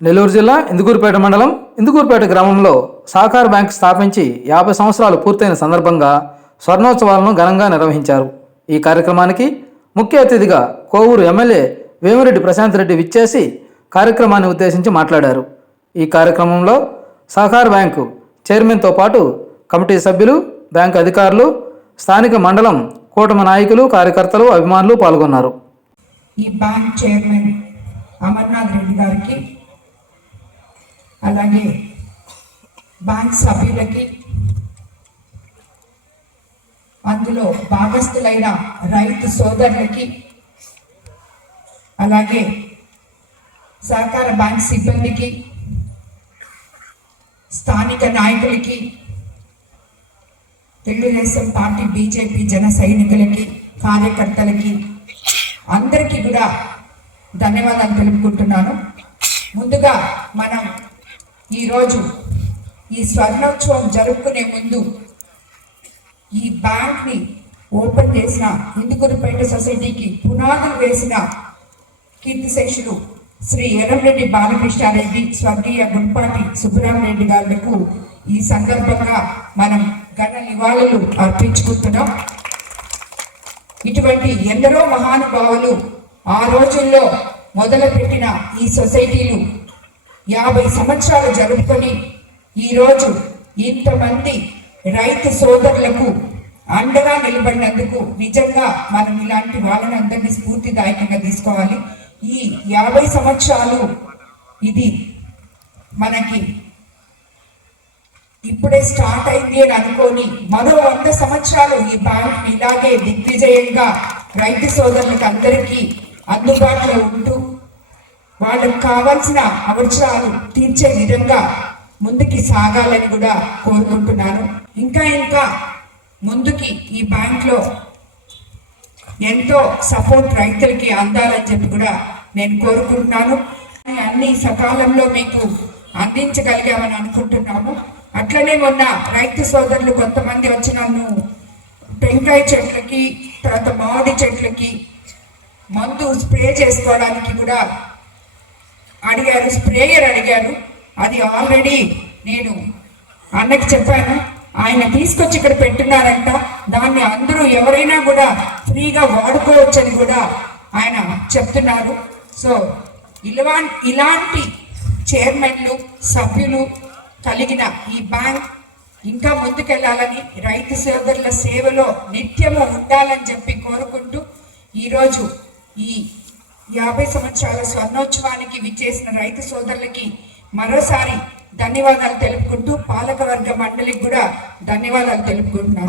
నెల్లూరు జిల్లా ఇందుకూరుపేట మండలం ఇందుకూరుపేట గ్రామంలో సహకార బ్యాంక్ స్థాపించి యాభై సంవత్సరాలు పూర్తయిన సందర్భంగా స్వర్ణోత్సవాలను ఘనంగా నిర్వహించారు. ఈ కార్యక్రమానికి ముఖ్య అతిథిగా కోవూరు ఎమ్మెల్యే వేమిరెడ్డి ప్రశాంత్ రెడ్డి విచ్చేసి కార్యక్రమాన్ని ఉద్దేశించి మాట్లాడారు. ఈ కార్యక్రమంలో సహకార బ్యాంకు చైర్మన్తో పాటు కమిటీ సభ్యులు బ్యాంకు అధికారులు స్థానిక మండలం కూటమి నాయకులు కార్యకర్తలు అభిమానులు పాల్గొన్నారు. ఈ బ్యాంక్ చైర్మన్ అమర్నాథ్ రెడ్డి గారికి అలాగే బ్యాంక్ సభ్యులకి అందులో భాగస్థులైన రైతు సోదరులకి అలాగే సహకార బ్యాంక్ సిబ్బందికి స్థానిక నాయకులకి తెలుగుదేశం పార్టీ బీజేపీ జన సైనికులకి కార్యకర్తలకి అందరికీ కూడా ధన్యవాదాలు తెలుపుకుంటున్నాను. ముందుగా మనం ఈరోజు ఈ స్వర్ణోత్సవం జరుపుకునే ముందు ఈ బ్యాంక్ని ఓపెన్ చేసిన ఇందుకురుపేట సొసైటీకి పునాదులు వేసిన కీర్తిశేషులు శ్రీ ఎర్రంరెడ్డి బాలకృష్ణారెడ్డి స్వర్గీయ గుంపాటి సుబ్బరామరెడ్డి గారులకు ఈ సందర్భంగా మనం ఘన నివాళులు అర్పించుకుంటున్నాం. ఇటువంటి ఎందరో మహానుభావులు ఆ రోజుల్లో మొదలుపెట్టిన ఈ సొసైటీలు యాభై సంవత్సరాలు జరుపుకొని ఈరోజు ఇంతమంది రైతు సోదరులకు అండగా నిలబడినందుకు నిజంగా మనం ఇలాంటి వాళ్ళని అందరినీ స్ఫూర్తిదాయకంగా తీసుకోవాలి. ఈ యాభై సంవత్సరాలు ఇది మనకి ఇప్పుడే స్టార్ట్ అయింది అని అనుకొని మరో వంద సంవత్సరాలు ఈ బ్యాంక్ ఇలాగే దిగ్విజయంగా రైతు సోదరులకు అందరికీ అందుబాటులో ఉంటూ వాళ్ళకు కావాల్సిన అవసరాలు తీర్చే విధంగా ముందుకి సాగాలని కూడా కోరుకుంటున్నాను. ఇంకా ఇంకా ముందుకి ఈ బ్యాంక్లో ఎంతో సపోర్ట్ రైతులకి అందాలని చెప్పి కూడా నేను కోరుకుంటున్నాను. అన్ని సకాలంలో మీకు అందించగలిగామని అనుకుంటున్నాము. అట్లనే మొన్న రైతు సోదరులు కొంతమంది వచ్చి నన్ను టెంకాయ చెట్లకి తర్వాత మామిడి చెట్లకి మందు స్ప్రే చేసుకోవడానికి కూడా అడిగారు స్ప్రేయర్ అడిగారు. అది ఆల్రెడీ నేను అన్నకి చెప్పాను. ఆయన తీసుకొచ్చి ఇక్కడ పెట్టున్నారంట. దాన్ని అందరూ ఎవరైనా కూడా ఫ్రీగా వాడుకోవచ్చని కూడా ఆయన చెప్తున్నారు. సో ఇలవా ఇలాంటి చైర్మన్లు సభ్యులు కలిగిన ఈ బ్యాంక్ ఇంకా ముందుకెళ్ళాలని రైతు సోదరుల సేవలో నిత్యము ఉండాలని చెప్పి కోరుకుంటూ ఈరోజు ఈ యాభై సంవత్సరాల స్వర్ణోత్సవానికి విచ్చేసిన రైతు సోదరులకి మరోసారి ధన్యవాదాలు తెలుపుకుంటూ పాలకవర్గ మండలికి కూడా ధన్యవాదాలు తెలుపుకుంటున్నాను